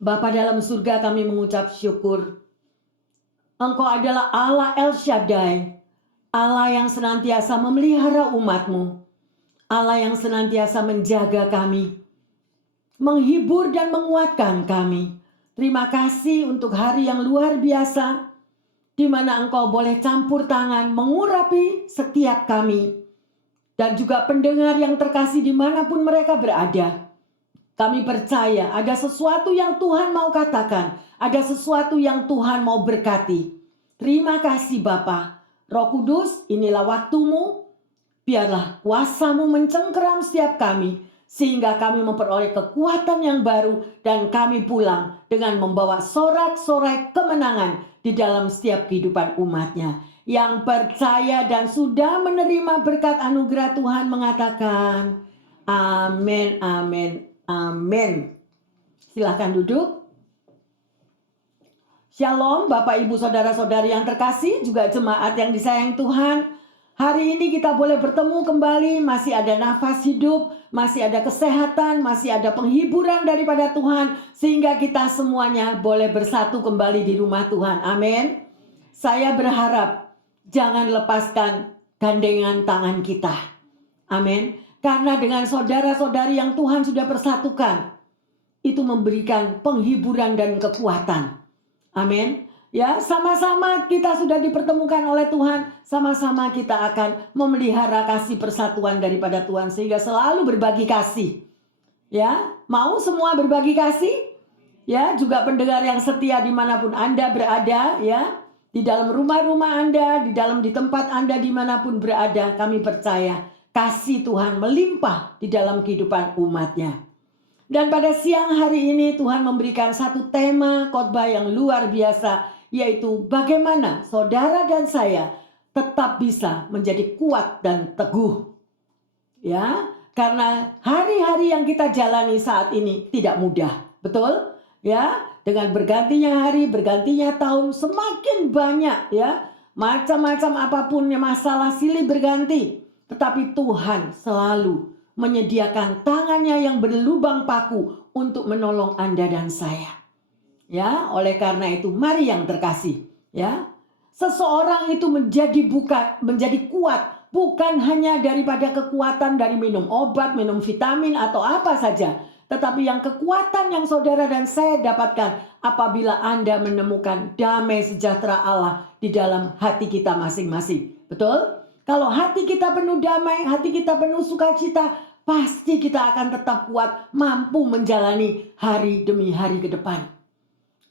Bapa dalam surga, kami mengucap syukur. Engkau adalah Allah El Shaddai, Allah yang senantiasa memelihara umat-Mu, Allah yang senantiasa menjaga kami, menghibur dan menguatkan kami. Terima kasih untuk hari yang luar biasa, di mana Engkau boleh campur tangan mengurapi setiap kami, dan juga pendengar yang terkasih dimanapun mereka berada. Kami percaya ada sesuatu yang Tuhan mau katakan, ada sesuatu yang Tuhan mau berkati. Terima kasih Bapa. Roh Kudus, inilah waktumu. Biarlah kuasa-Mu mencengkeram setiap kami, sehingga kami memperoleh kekuatan yang baru, dan kami pulang dengan membawa sorak-sorai kemenangan di dalam setiap kehidupan umat-Nya. Yang percaya dan sudah menerima berkat anugerah Tuhan mengatakan, amin, amin, amin. Silahkan duduk. Shalom Bapak Ibu Saudara-saudari yang terkasih, juga jemaat yang disayang Tuhan. Hari ini kita boleh bertemu kembali, masih ada nafas hidup, masih ada kesehatan, masih ada penghiburan daripada Tuhan, sehingga kita semuanya boleh bersatu kembali di rumah Tuhan. Amin. Saya berharap jangan lepaskan gandengan tangan kita. Amin. Karena dengan saudara-saudari yang Tuhan sudah persatukan, itu memberikan penghiburan dan kekuatan. Amin. Ya, sama-sama kita sudah dipertemukan oleh Tuhan, sama-sama kita akan memelihara kasih persatuan daripada Tuhan, sehingga selalu berbagi kasih. Ya, mau semua berbagi kasih? Ya, juga pendengar yang setia dimanapun Anda berada, ya, di dalam rumah-rumah Anda, di tempat Anda dimanapun berada, kami percaya kasih Tuhan melimpah di dalam kehidupan umat-Nya. Dan pada siang hari ini Tuhan memberikan satu tema khotbah yang luar biasa, yaitu bagaimana saudara dan saya tetap bisa menjadi kuat dan teguh. Ya, karena hari-hari yang kita jalani saat ini tidak mudah, betul? Ya, dengan bergantinya hari, bergantinya tahun, semakin banyak ya, macam-macam apapun masalah silih berganti. Tetapi Tuhan selalu menyediakan tangannya yang berlubang paku untuk menolong Anda dan saya. Ya, oleh karena itu mari yang terkasih, ya. Seseorang itu menjadi kuat bukan hanya daripada kekuatan dari minum obat, minum vitamin atau apa saja, tetapi yang kekuatan yang saudara dan saya dapatkan apabila Anda menemukan damai sejahtera Allah di dalam hati kita masing-masing. Betul? Kalau hati kita penuh damai, hati kita penuh sukacita, pasti kita akan tetap kuat, mampu menjalani hari demi hari ke depan.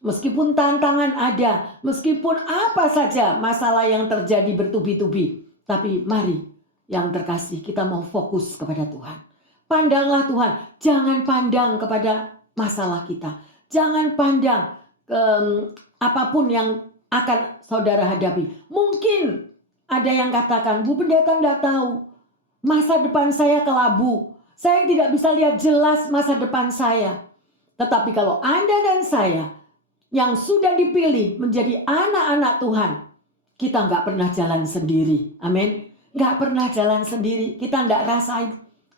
Meskipun tantangan ada, meskipun apa saja masalah yang terjadi bertubi-tubi, tapi mari yang terkasih kita mau fokus kepada Tuhan. Pandanglah Tuhan, jangan pandang kepada masalah kita. Jangan pandang apapun yang akan saudara hadapi. Mungkin ada yang katakan, Bu Pendeta enggak tahu, masa depan saya kelabu. Saya tidak bisa lihat jelas masa depan saya. Tetapi kalau Anda dan saya yang sudah dipilih menjadi anak-anak Tuhan, kita nggak pernah jalan sendiri. Amin. Nggak pernah jalan sendiri. Kita nggak rasain.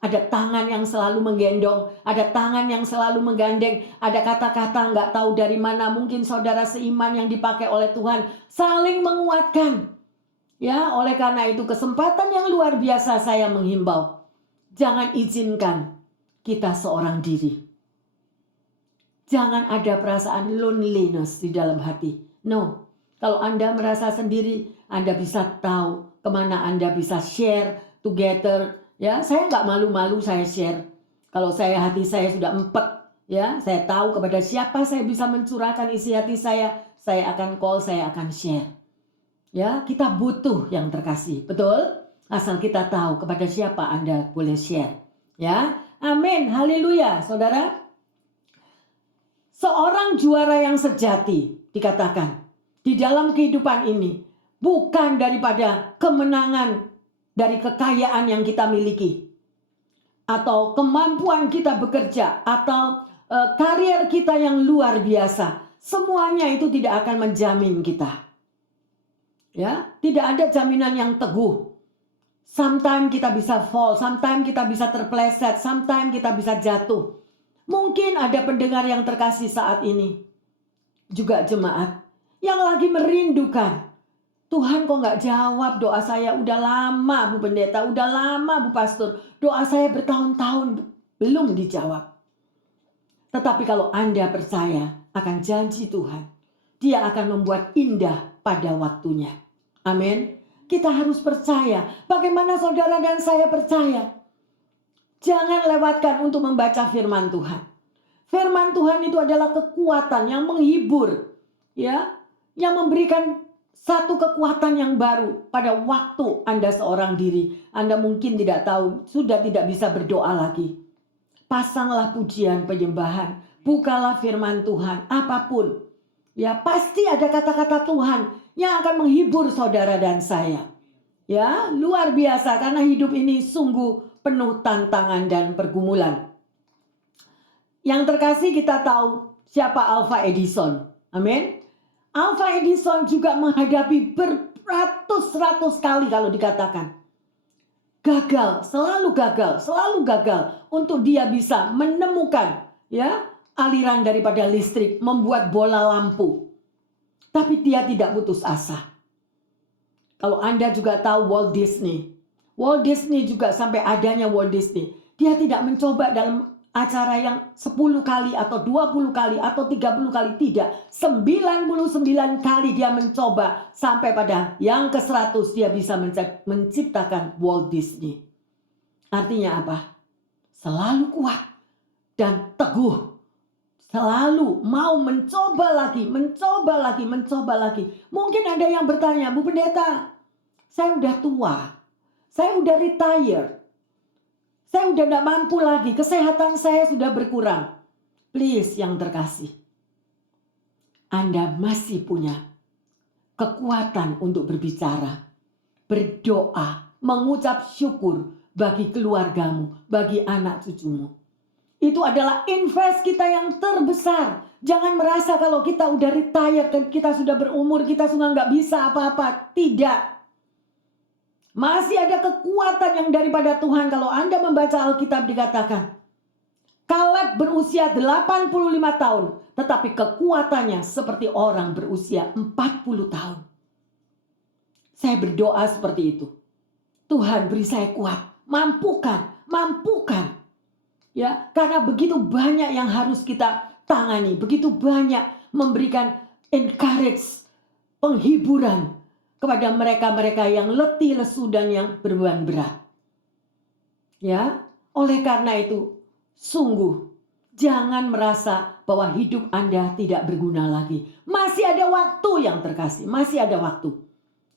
Ada tangan yang selalu menggendong, ada tangan yang selalu menggandeng, ada kata-kata nggak tahu dari mana, mungkin saudara seiman yang dipakai oleh Tuhan, saling menguatkan. Ya, oleh karena itu kesempatan yang luar biasa saya menghimbau. Jangan izinkan kita seorang diri. Jangan ada perasaan loneliness di dalam hati. No, kalau Anda merasa sendiri, Anda bisa tahu kemana Anda bisa share together. Ya, saya nggak malu-malu saya share. Kalau hati saya sudah empet, ya, saya tahu kepada siapa saya bisa mencurahkan isi hati saya akan call, saya akan share. Ya, kita butuh yang terkasih, betul? Asal kita tahu kepada siapa Anda boleh share. Ya, amin, haleluya, saudara. Seorang juara yang sejati dikatakan di dalam kehidupan ini bukan daripada kemenangan dari kekayaan yang kita miliki, atau kemampuan kita bekerja, atau karier kita yang luar biasa. Semuanya itu tidak akan menjamin kita. Ya, tidak ada jaminan yang teguh. Sometimes kita bisa fall, sometimes kita bisa terpleset, sometimes kita bisa jatuh. Mungkin ada pendengar yang terkasih saat ini, juga jemaat, yang lagi merindukan, Tuhan kok nggak jawab doa saya, udah lama Bu Pendeta, udah lama Bu Pastor, doa saya bertahun-tahun belum dijawab. Tetapi kalau Anda percaya akan janji Tuhan, Dia akan membuat indah pada waktunya. Amin. Kita harus percaya. Bagaimana saudara dan saya percaya? Jangan lewatkan untuk membaca firman Tuhan. Firman Tuhan itu adalah kekuatan yang menghibur, ya, yang memberikan satu kekuatan yang baru pada waktu Anda seorang diri. Anda mungkin tidak tahu, sudah tidak bisa berdoa lagi. Pasanglah pujian penyembahan, bukalah firman Tuhan, apapun. Ya, pasti ada kata-kata Tuhan yang akan menghibur saudara dan saya. Ya, luar biasa karena hidup ini sungguh penuh tantangan dan pergumulan. Yang terkasih, kita tahu siapa Alva Edison. Amin. Alva Edison juga menghadapi beratus-ratus kali kalau dikatakan. Gagal, selalu gagal untuk dia bisa menemukan, ya, aliran daripada listrik, membuat bola lampu. Tapi dia tidak putus asa. Kalau Anda juga tahu Walt Disney juga sampai adanya Walt Disney, dia tidak mencoba dalam acara yang 10 kali atau 20 kali atau 30 kali, tidak. 99 kali dia mencoba sampai pada yang ke-100 dia bisa menciptakan Walt Disney. Artinya apa? Selalu kuat dan teguh. Selalu mau mencoba lagi. Mungkin ada yang bertanya, Bu Pendeta, saya udah tua, saya udah retire, saya udah gak mampu lagi, kesehatan saya sudah berkurang. Please yang terkasih, Anda masih punya kekuatan untuk berbicara, berdoa, mengucap syukur bagi keluargamu, bagi anak cucumu. Itu adalah invest kita yang terbesar. Jangan merasa kalau kita udah retire, kita sudah berumur, kita sudah gak bisa apa-apa. Tidak. Masih ada kekuatan yang daripada Tuhan. Kalau Anda membaca Alkitab dikatakan, Kaleb berusia 85 tahun, tetapi kekuatannya seperti orang berusia 40 tahun. Saya berdoa seperti itu. Tuhan beri saya kuat, mampukan. Ya, karena begitu banyak yang harus kita tangani, begitu banyak memberikan encourage, penghiburan kepada mereka-mereka yang letih, lesu, dan yang beban berat. Ya, oleh karena itu, sungguh jangan merasa bahwa hidup Anda tidak berguna lagi. Masih ada waktu yang terkasih, masih ada waktu.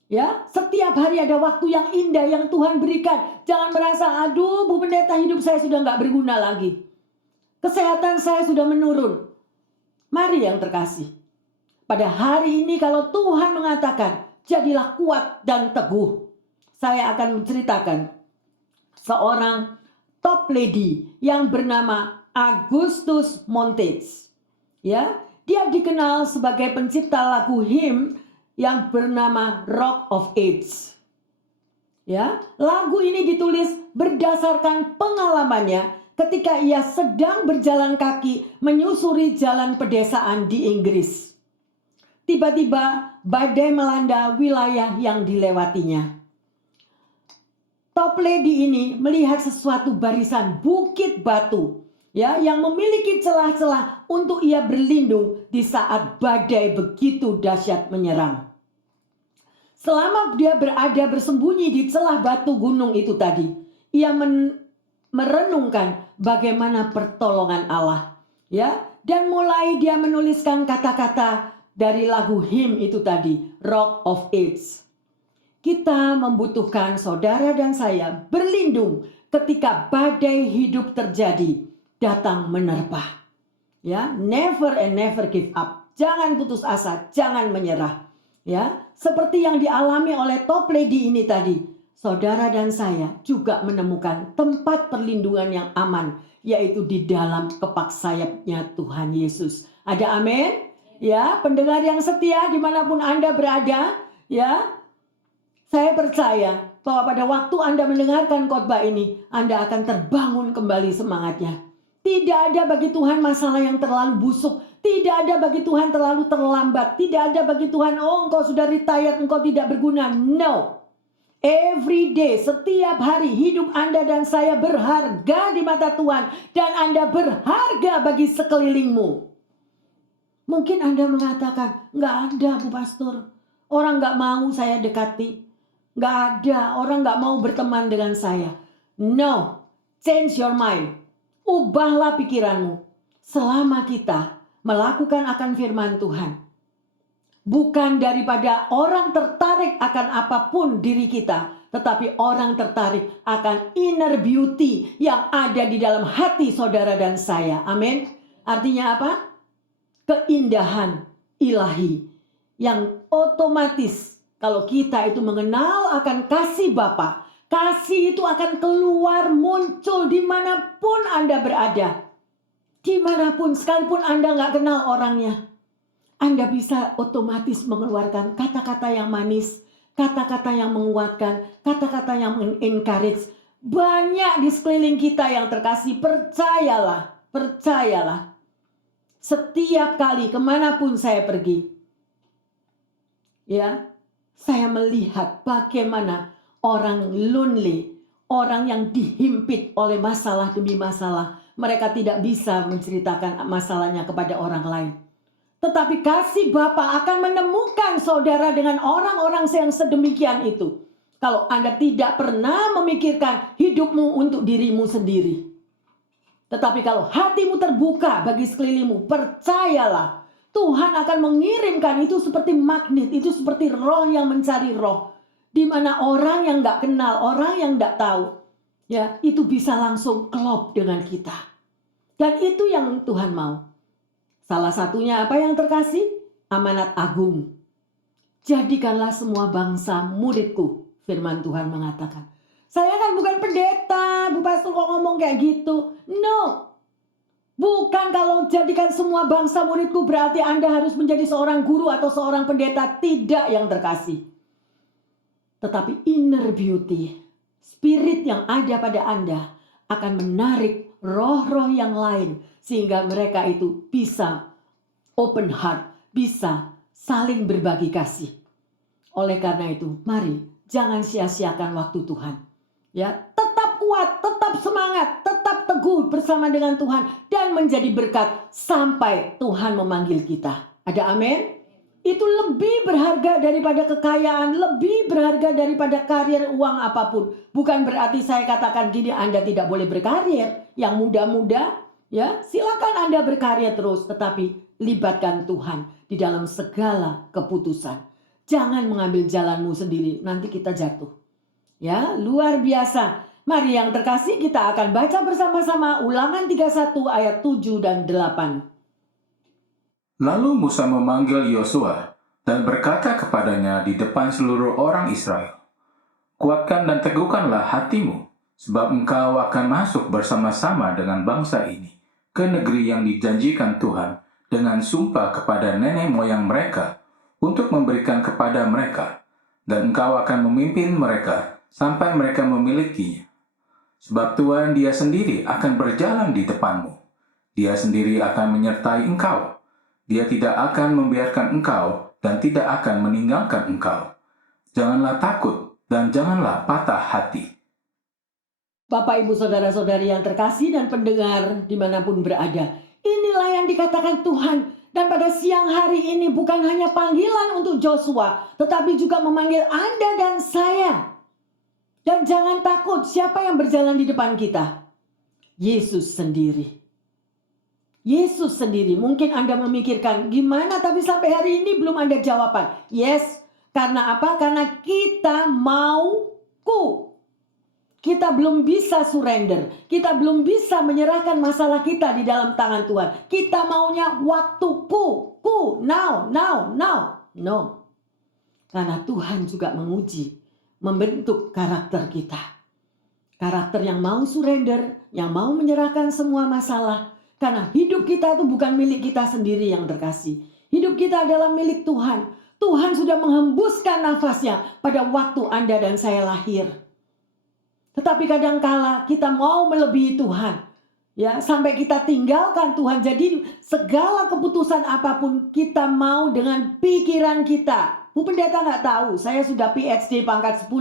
Ya, setiap hari ada waktu yang indah yang Tuhan berikan. Jangan merasa, aduh Bu Pendeta, hidup saya sudah nggak berguna lagi. Kesehatan saya sudah menurun. Mari yang terkasih. Pada hari ini kalau Tuhan mengatakan, jadilah kuat dan teguh. Saya akan menceritakan seorang top lady yang bernama Augustus Montage. Ya, dia dikenal sebagai pencipta lagu hymn yang bernama Rock of Ages. Ya, lagu ini ditulis berdasarkan pengalamannya ketika ia sedang berjalan kaki menyusuri jalan pedesaan di Inggris. Tiba-tiba badai melanda wilayah yang dilewatinya. Top lady ini melihat sesuatu barisan bukit batu, ya, yang memiliki celah-celah untuk ia berlindung di saat badai begitu dahsyat menyerang. Selama dia berada bersembunyi di celah batu gunung itu tadi, ia merenungkan bagaimana pertolongan Allah, ya, dan mulai dia menuliskan kata-kata dari lagu hymn itu tadi, Rock of Ages. Kita membutuhkan saudara dan saya berlindung ketika badai hidup terjadi, datang menerpa. Ya, never and never give up. Jangan putus asa, jangan menyerah. Ya, seperti yang dialami oleh top lady ini tadi, saudara dan saya juga menemukan tempat perlindungan yang aman, yaitu di dalam kepak sayapnya Tuhan Yesus. Ada amin? Ya, pendengar yang setia dimanapun Anda berada, ya, saya percaya bahwa pada waktu Anda mendengarkan khotbah ini, Anda akan terbangun kembali semangatnya. Tidak ada bagi Tuhan masalah yang terlalu busuk. Tidak ada bagi Tuhan terlalu terlambat. Tidak ada bagi Tuhan, oh engkau sudah retired, engkau tidak berguna. No. Every day, setiap hari hidup Anda dan saya berharga di mata Tuhan. Dan Anda berharga bagi sekelilingmu. Mungkin Anda mengatakan, nggak ada Bu Pastor. Orang nggak mau saya dekati. Nggak ada, orang nggak mau berteman dengan saya. No, change your mind. Ubahlah pikiranmu. Selama kita melakukan akan firman Tuhan. Bukan daripada orang tertarik akan apapun diri kita. Tetapi orang tertarik akan inner beauty yang ada di dalam hati saudara dan saya. Amin. Artinya apa? Keindahan ilahi. Yang otomatis kalau kita itu mengenal akan kasih Bapa. Kasih itu akan keluar muncul dimanapun Anda berada. Dimanapun, sekalipun Anda nggak kenal orangnya. Anda bisa otomatis mengeluarkan kata-kata yang manis, kata-kata yang menguatkan, kata-kata yang encourage. Banyak di sekeliling kita yang terkasih, percayalah, percayalah. Setiap kali kemanapun saya pergi, ya, saya melihat bagaimana orang lonely, orang yang dihimpit oleh masalah demi masalah. Mereka tidak bisa menceritakan masalahnya kepada orang lain. Tetapi kasih Bapa akan menemukan saudara dengan orang-orang yang sedemikian itu. Kalau Anda tidak pernah memikirkan hidupmu untuk dirimu sendiri. Tetapi kalau hatimu terbuka bagi sekelilingmu, percayalah Tuhan akan mengirimkan itu seperti magnet, itu seperti roh yang mencari roh. Di mana orang yang nggak kenal, orang yang nggak tahu, ya itu bisa langsung klop dengan kita. Dan itu yang Tuhan mau. Salah satunya apa yang terkasih? Amanat agung. Jadikanlah semua bangsa muridku, firman Tuhan mengatakan. Saya kan bukan pendeta, Bu Pastor kok ngomong kayak gitu. No. Bukan kalau jadikan semua bangsa muridku berarti Anda harus menjadi seorang guru atau seorang pendeta. Tidak yang terkasih. Tetapi inner beauty, spirit yang ada pada Anda akan menarik roh-roh yang lain. Sehingga mereka itu bisa open heart, bisa saling berbagi kasih. Oleh karena itu, mari jangan sia-siakan waktu Tuhan. Ya, tetap kuat, tetap semangat, tetap teguh bersama dengan Tuhan dan menjadi berkat sampai Tuhan memanggil kita. Ada amin? Itu lebih berharga daripada kekayaan, lebih berharga daripada karir, uang apapun. Bukan berarti saya katakan gini, Anda tidak boleh berkarir. Yang muda-muda, ya silakan Anda berkarya terus. Tetapi libatkan Tuhan di dalam segala keputusan. Jangan mengambil jalanmu sendiri, nanti kita jatuh. Ya, luar biasa. Mari yang terkasih kita akan baca bersama-sama Ulangan 31 ayat 7 dan 8. Lalu Musa memanggil Yosua dan berkata kepadanya di depan seluruh orang Israel, "Kuatkan dan teguhkanlah hatimu, sebab engkau akan masuk bersama-sama dengan bangsa ini ke negeri yang dijanjikan Tuhan dengan sumpah kepada nenek moyang mereka untuk memberikan kepada mereka, dan engkau akan memimpin mereka sampai mereka memilikinya. Sebab Tuhan Dia sendiri akan berjalan di depanmu. Dia sendiri akan menyertai engkau. Dia tidak akan membiarkan engkau dan tidak akan meninggalkan engkau. Janganlah takut dan janganlah patah hati." Bapak, Ibu, Saudara-saudari yang terkasih dan pendengar dimanapun berada. Inilah yang dikatakan Tuhan. Dan pada siang hari ini bukan hanya panggilan untuk Joshua, tetapi juga memanggil Anda dan saya. Dan jangan takut, siapa yang berjalan di depan kita? Yesus sendiri. Yesus sendiri. Mungkin Anda memikirkan, gimana tapi sampai hari ini belum ada jawaban. Yes, karena apa? Karena kita mauku. Kita belum bisa surrender. Kita belum bisa menyerahkan masalah kita di dalam tangan Tuhan. Kita maunya waktuku. Now. No. Karena Tuhan juga menguji, membentuk karakter kita. Karakter yang mau surrender, yang mau menyerahkan semua masalah. Karena hidup kita itu bukan milik kita sendiri yang terkasih. Hidup kita adalah milik Tuhan. Tuhan sudah menghembuskan nafasnya pada waktu Anda dan saya lahir. Tetapi kadangkala kita mau melebihi Tuhan. Ya, sampai kita tinggalkan Tuhan. Jadi segala keputusan apapun kita mau dengan pikiran kita. Bu Pendeta nggak tahu, saya sudah PhD pangkat 10.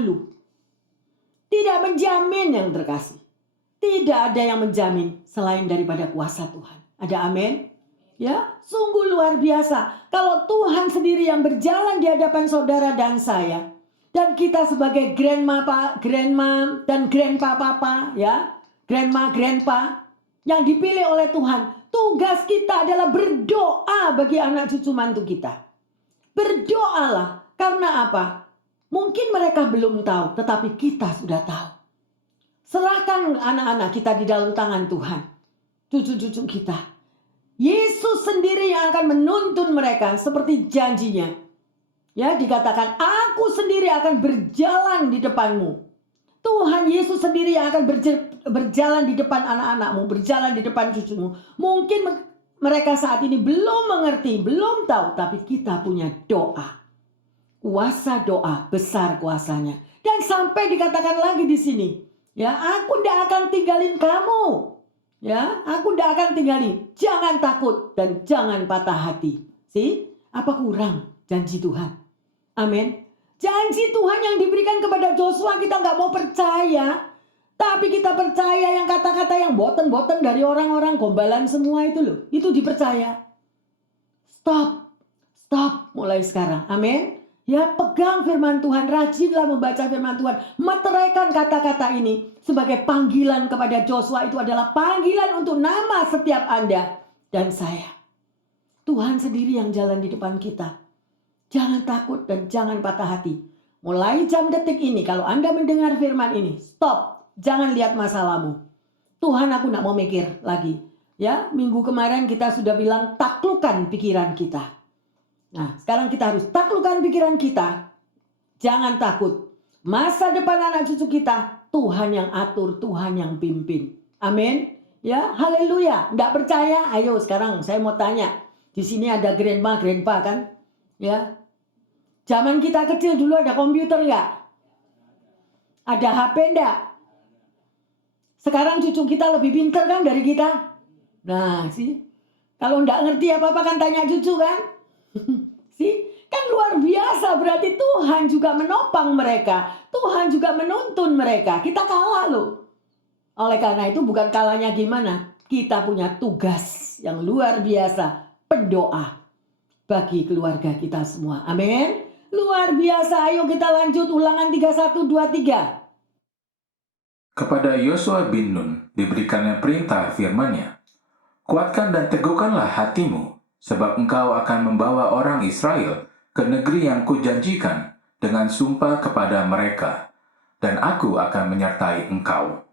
Tidak menjamin yang terkasih. Tidak ada yang menjamin selain daripada kuasa Tuhan. Ada amin? Ya, sungguh luar biasa. Kalau Tuhan sendiri yang berjalan di hadapan saudara dan saya, dan kita sebagai grandma dan grandpa papa, ya, grandma, grandpa, yang dipilih oleh Tuhan, tugas kita adalah berdoa bagi anak cucu mantu kita. Berdoalah, karena apa? Mungkin mereka belum tahu, tetapi kita sudah tahu. Serahkan anak-anak kita di dalam tangan Tuhan, cucu-cucu kita. Yesus sendiri yang akan menuntun mereka seperti janjinya. Ya, dikatakan, aku sendiri akan berjalan di depanmu. Tuhan Yesus sendiri yang akan berjalan di depan anak-anakmu, berjalan di depan cucumu. Mungkin mereka saat ini belum mengerti, belum tahu, tapi kita punya doa. Kuasa doa, besar kuasanya. Dan sampai dikatakan lagi di sini, ya, aku tidak akan tinggalin kamu. Ya, aku tidak akan tinggalin. Jangan takut dan jangan patah hati. Apa kurang janji Tuhan? Amin. Janji Tuhan yang diberikan kepada Joshua kita nggak mau percaya. Tapi kita percaya yang kata-kata yang boten-boten dari orang-orang gombalan semua itu loh. Itu dipercaya. Stop mulai sekarang. Amin. Ya, pegang firman Tuhan. Rajinlah membaca firman Tuhan. Meteraikan kata-kata ini sebagai panggilan kepada Joshua. Itu adalah panggilan untuk nama setiap Anda dan saya. Tuhan sendiri yang jalan di depan kita. Jangan takut dan jangan patah hati. Mulai jam detik ini, kalau Anda mendengar firman ini, stop. Jangan lihat masalahmu. Tuhan, aku nak mau mikir lagi. Ya, minggu kemarin kita sudah bilang taklukkan pikiran kita. Nah, sekarang kita harus taklukkan pikiran kita. Jangan takut. Masa depan anak cucu kita, Tuhan yang atur, Tuhan yang pimpin. Amin. Ya, haleluya. Nggak percaya? Ayo sekarang saya mau tanya. Di sini ada grandma, grandpa kan? Ya. Zaman kita kecil dulu ada komputer nggak? Ada HP nggak? Sekarang cucu kita lebih pintar kan dari kita? Nah, kalau nggak ngerti apa-apa kan tanya cucu kan? Kan luar biasa, berarti Tuhan juga menopang mereka. Tuhan juga menuntun mereka. Kita kalah loh. Oleh karena itu bukan kalahnya gimana? Kita punya tugas yang luar biasa. Pendoa bagi keluarga kita semua. Amin. Luar biasa. Ayo kita lanjut Ulangan 31-23. Kepada Yosua bin Nun diberikannya perintah firman-Nya, kuatkan dan teguhkanlah hatimu, sebab engkau akan membawa orang Israel ke negeri yang kujanjikan dengan sumpah kepada mereka, dan aku akan menyertai engkau.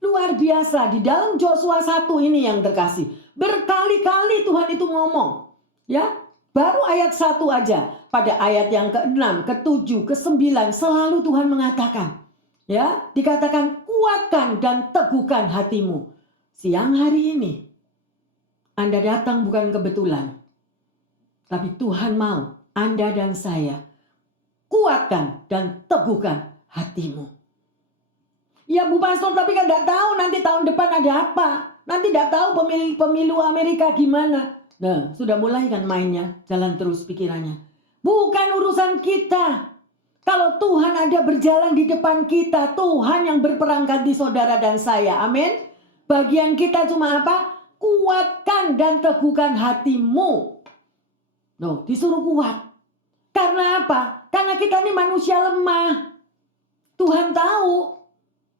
Luar biasa. Di dalam Joshua 1 ini yang terkasih, berkali-kali Tuhan itu ngomong. Ya, baru ayat 1 aja. Pada ayat yang ke-6, ke-7, ke-9 selalu Tuhan mengatakan, ya, dikatakan kuatkan dan teguhkan hatimu. Siang hari ini Anda datang bukan kebetulan. Tapi Tuhan mau Anda dan saya kuatkan dan teguhkan hatimu. Ya Bu Pastor, tapi kan tidak tahu nanti tahun depan ada apa. Nanti tidak tahu pemilu Amerika gimana. Nah, sudah mulai kan mainnya, jalan terus pikirannya. Bukan urusan kita. Kalau Tuhan ada berjalan di depan kita, Tuhan yang berperang ganti saudara dan saya. Amin. Bagian kita cuma apa? Kuatkan dan teguhkan hatimu. Loh, disuruh kuat. Karena apa? Karena kita ini manusia lemah. Tuhan tahu.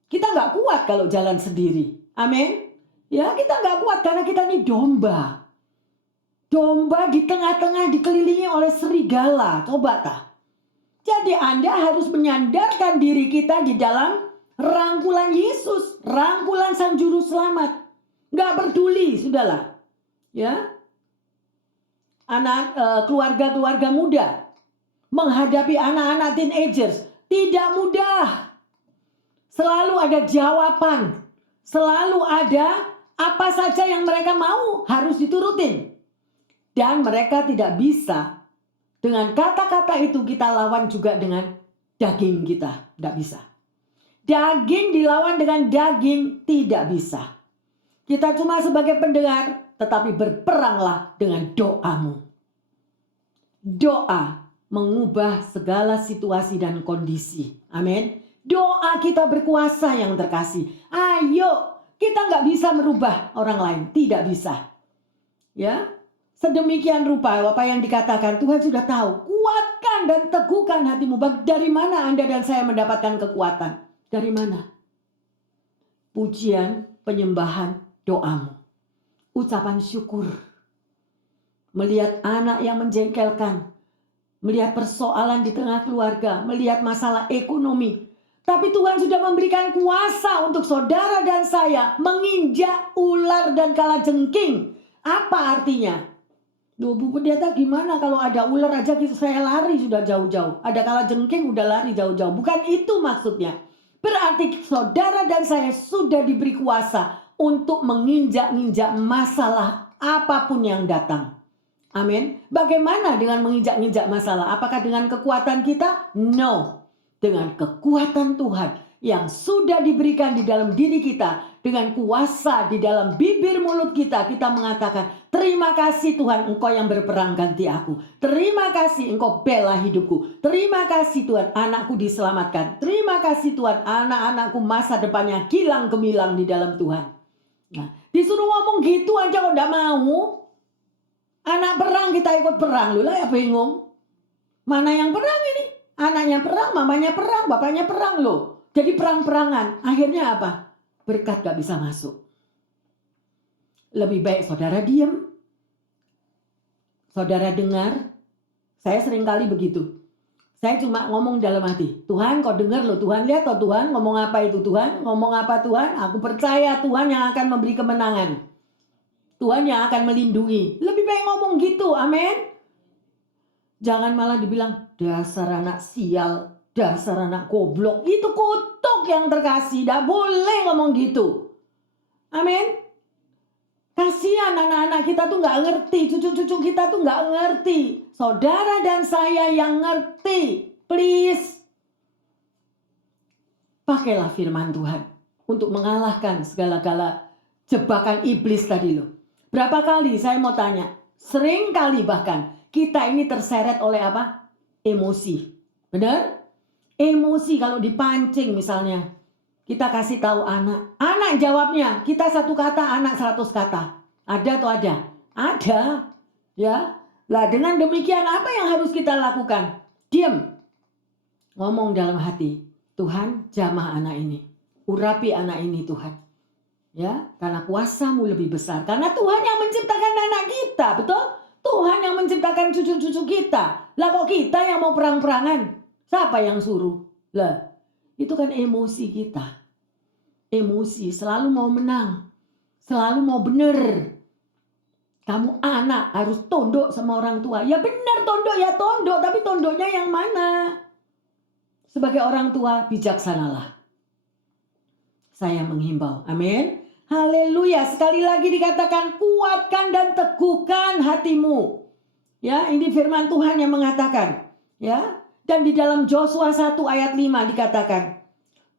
Kita nggak kuat kalau jalan sendiri. Amin. Ya, kita nggak kuat karena kita ini domba. Domba di tengah-tengah dikelilingi oleh serigala. Coba tak. Jadi Anda harus menyandarkan diri kita di dalam rangkulan Yesus. Rangkulan Sang Juru Selamat. Nggak peduli, sudahlah. Ya. Anak keluarga-keluarga muda menghadapi anak-anak teenagers tidak mudah. Selalu ada jawaban. Selalu ada apa saja yang mereka mau harus diturutin. Dan mereka tidak bisa dengan kata-kata itu kita lawan juga dengan daging kita. Tidak bisa. Daging dilawan dengan daging tidak bisa. Kita cuma sebagai pendengar, tetapi berperanglah dengan doamu. Doa mengubah segala situasi dan kondisi. Amin. Doa kita berkuasa yang terkasih. Ayo, kita nggak bisa merubah orang lain, tidak bisa. Ya, sedemikian rupa apa yang dikatakan Tuhan sudah tahu. Kuatkan dan teguhkan hatimu. Dari mana Anda dan saya mendapatkan kekuatan? Dari mana? Pujian, penyembahan, doamu. Ucapan syukur. Melihat anak yang menjengkelkan. Melihat persoalan di tengah keluarga. Melihat masalah ekonomi. Tapi Tuhan sudah memberikan kuasa untuk saudara dan saya menginjak ular dan kalajengking. Apa artinya? Duh, Bu Pendeta, gimana kalau ada ular aja saya lari sudah jauh-jauh. Ada kalajengking udah lari jauh-jauh. Bukan itu maksudnya. Berarti saudara dan saya sudah diberi kuasa untuk menginjak-injak masalah apapun yang datang. Amin. Bagaimana dengan menginjak-injak masalah? Apakah dengan kekuatan kita? No. Dengan kekuatan Tuhan yang sudah diberikan di dalam diri kita. Dengan kuasa di dalam bibir mulut kita. Kita mengatakan, terima kasih Tuhan, Engkau yang berperang ganti aku. Terima kasih Engkau bela hidupku. Terima kasih Tuhan, anakku diselamatkan. Terima kasih Tuhan, anak-anakku masa depannya gilang gemilang di dalam Tuhan. Nah, disuruh ngomong gitu aja kok gak mau. Anak perang kita ikut perang. Lu lah ya bingung. Mana yang perang ini? Anaknya perang, mamanya perang, bapaknya perang loh. Jadi perang-perangan. Akhirnya apa? Berkat gak bisa masuk. Lebih baik saudara diam. Saudara dengar. Saya seringkali begitu. Saya cuma ngomong dalam hati. Tuhan kau dengar loh. Tuhan lihat loh Tuhan. Ngomong apa itu Tuhan? Ngomong apa Tuhan? Aku percaya Tuhan yang akan memberi kemenangan. Tuhan yang akan melindungi. Lebih baik ngomong gitu. Amin. Jangan malah dibilang dasar anak sial, dasar anak goblok. Itu kutuk yang terkasih. Tidak boleh ngomong gitu. Amin. Kasihan anak-anak kita tuh nggak ngerti. Cucu-cucu kita tuh nggak ngerti. Saudara dan saya yang ngerti. Please. Pakailah firman Tuhan. Untuk mengalahkan segala-gala jebakan iblis tadi loh. Berapa kali saya mau tanya. Sering kali bahkan. Kita ini terseret oleh apa? Emosi. Benar? Emosi kalau dipancing misalnya. Kita kasih tahu anak. Anak jawabnya. Kita satu kata, anak 100 kata. Ada atau ada? Ada. Ya. Lah dengan demikian apa yang harus kita lakukan? Diam. Ngomong dalam hati. Tuhan jamah anak ini. Urapi anak ini Tuhan. Ya. Karena kuasamu lebih besar. Karena Tuhan yang menciptakan anak kita. Betul? Tuhan yang menciptakan cucu-cucu kita. Lah kok kita yang mau perang-perangan? Siapa yang suruh? Lah, itu kan emosi kita. Emosi, selalu mau menang. Selalu mau benar. Kamu anak harus tunduk sama orang tua. Ya benar tunduk, ya tunduk. Tapi tunduknya yang mana? Sebagai orang tua, bijaksanalah. Saya menghimbau. Amin. Haleluya, sekali lagi dikatakan kuatkan dan teguhkan hatimu. Ya, ini firman Tuhan yang mengatakan, ya. Dan di dalam Yosua 1 ayat 5 dikatakan,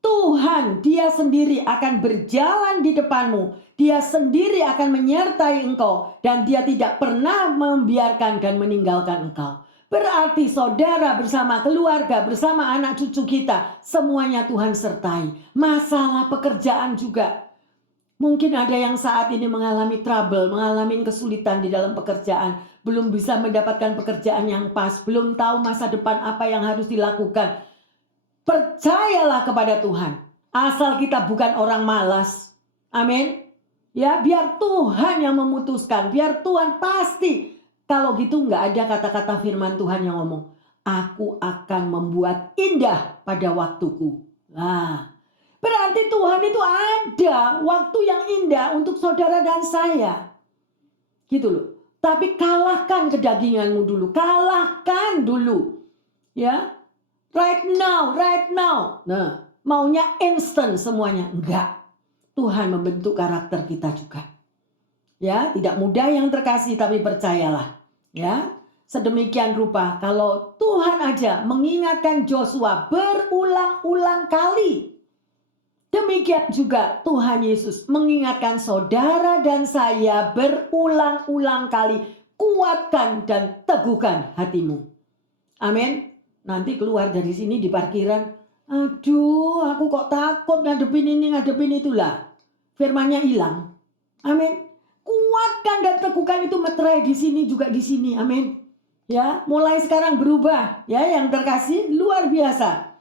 Tuhan dia sendiri akan berjalan di depanmu. Dia sendiri akan menyertai engkau dan dia tidak pernah membiarkan dan meninggalkan engkau. Berarti saudara bersama keluarga, bersama anak cucu kita, semuanya Tuhan sertai. Masalah pekerjaan juga. Mungkin ada yang saat ini mengalami trouble, mengalami kesulitan di dalam pekerjaan. Belum bisa mendapatkan pekerjaan yang pas. Belum tahu masa depan apa yang harus dilakukan. Percayalah kepada Tuhan. Asal kita bukan orang malas. Amin. Ya, biar Tuhan yang memutuskan. Biar Tuhan pasti. Kalau gitu nggak ada kata-kata firman Tuhan yang ngomong. Aku akan membuat indah pada waktuku. Nah. Berarti Tuhan itu ada waktu yang indah untuk saudara dan saya. Gitu loh. Tapi kalahkan kedaginganmu dulu. Kalahkan dulu. Ya. Right now, right now. Nah, maunya instant semuanya. Enggak. Tuhan membentuk karakter kita juga. Ya, tidak mudah yang terkasih tapi percayalah. Ya. Sedemikian rupa kalau Tuhan aja mengingatkan Joshua berulang-ulang kali. Demikian juga Tuhan Yesus mengingatkan saudara dan saya berulang-ulang kali, kuatkan dan teguhkan hatimu. Amin. Nanti keluar dari sini di parkiran, aduh aku kok takut ngadepin ini ngadepin itulah. Firmannya hilang. Amin. Kuatkan dan teguhkan itu meterai di sini juga di sini. Amin. Ya, mulai sekarang berubah ya yang terkasih, luar biasa.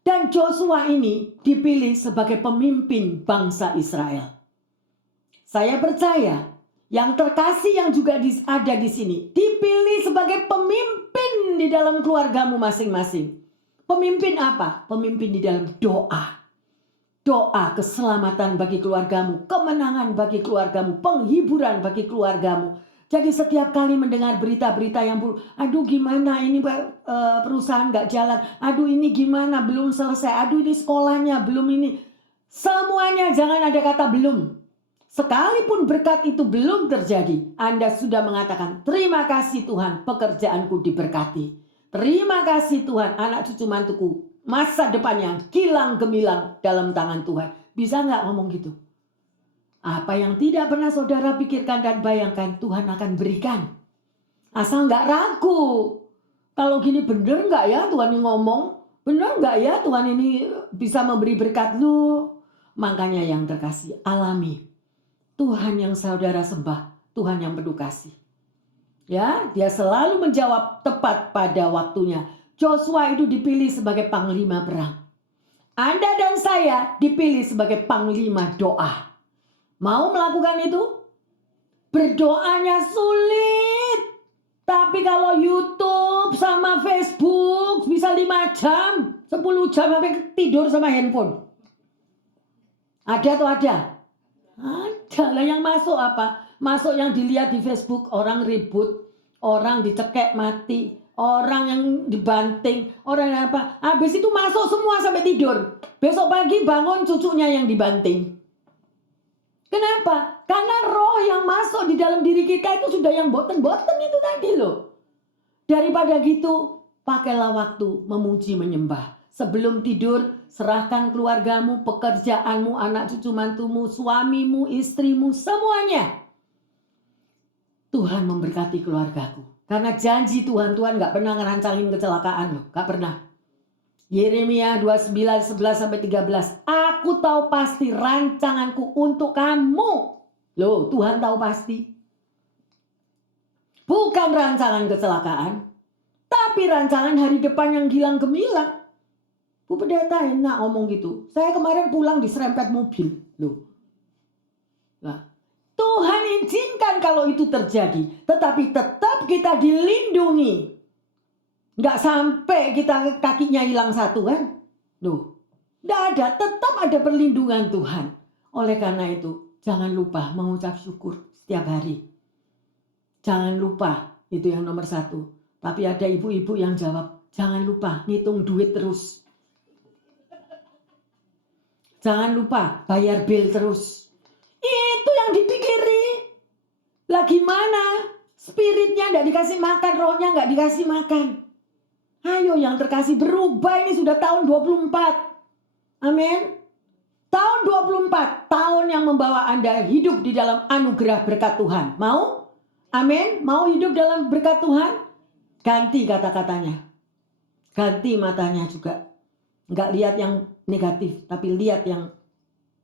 Dan Joshua ini dipilih sebagai pemimpin bangsa Israel. Saya percaya yang terkasih yang juga ada di sini dipilih sebagai pemimpin di dalam keluargamu masing-masing. Pemimpin apa? Pemimpin di dalam doa. Doa keselamatan bagi keluargamu, kemenangan bagi keluargamu, penghiburan bagi keluargamu. Jadi setiap kali mendengar berita-berita yang buruk, aduh gimana ini perusahaan gak jalan, aduh ini gimana belum selesai, aduh ini sekolahnya belum ini. Semuanya jangan ada kata belum. Sekalipun berkat itu belum terjadi, Anda sudah mengatakan, terima kasih Tuhan pekerjaanku diberkati. Terima kasih Tuhan anak cucu mantuku, masa depannya kilang gemilang dalam tangan Tuhan. Bisa gak ngomong gitu? Apa yang tidak pernah saudara pikirkan dan bayangkan Tuhan akan berikan. Asal nggak ragu. Kalau gini bener nggak ya Tuhan ini ngomong? Bener nggak ya Tuhan ini bisa memberi berkat lu? Makanya yang terkasih, alami. Tuhan yang saudara sembah, Tuhan yang penuh kasih. Ya, dia selalu menjawab tepat pada waktunya. Joshua itu dipilih sebagai panglima perang. Anda dan saya dipilih sebagai panglima doa. Mau melakukan itu? Berdoanya sulit. Tapi kalau YouTube sama Facebook bisa 5 jam, 10 jam sampai tidur sama handphone. Ada atau ada? Ada lah. Yang masuk apa? Masuk yang dilihat di Facebook, orang ribut, orang dicekek mati, orang yang dibanting, orang yang apa. Habis itu masuk semua sampai tidur. Besok pagi bangun cucunya yang dibanting. Kenapa? Karena roh yang masuk di dalam diri kita itu sudah yang boten-boten itu tadi loh. Daripada gitu, pakailah waktu memuji menyembah. Sebelum tidur, serahkan keluargamu, pekerjaanmu, anak cucu mantumu, suamimu, istrimu, semuanya. Tuhan memberkati keluargaku. Karena janji Tuhan gak pernah ngerancangin kecelakaan loh. Gak pernah. Yeremia 29:11-13. Aku tahu pasti rancanganku untuk kamu. Loh, Tuhan tahu pasti. Bukan rancangan kecelakaan, tapi rancangan hari depan yang gilang gemilang. Bu Pendeta enak ngomong gitu. Saya kemarin pulang diserempet mobil. Loh. Nah, Tuhan izinkan kalau itu terjadi, tetapi tetap kita dilindungi. Nggak sampai kita kakinya hilang satu kan? Loh, nggak ada. Tetap ada perlindungan Tuhan. Oleh karena itu, jangan lupa mengucap syukur setiap hari. Jangan lupa, itu yang nomor 1. Tapi ada ibu-ibu yang jawab, jangan lupa ngitung duit terus. Jangan lupa bayar bil terus. Itu yang dipikiri. Lah gimana? Spiritnya nggak dikasih makan, rohnya nggak dikasih makan. Ayo yang terkasih berubah, ini sudah tahun 24. Amin. Tahun 24, tahun yang membawa Anda hidup di dalam anugerah berkat Tuhan. Mau? Amin. Mau hidup dalam berkat Tuhan? Ganti kata-katanya. Ganti matanya juga. Enggak lihat yang negatif, tapi lihat yang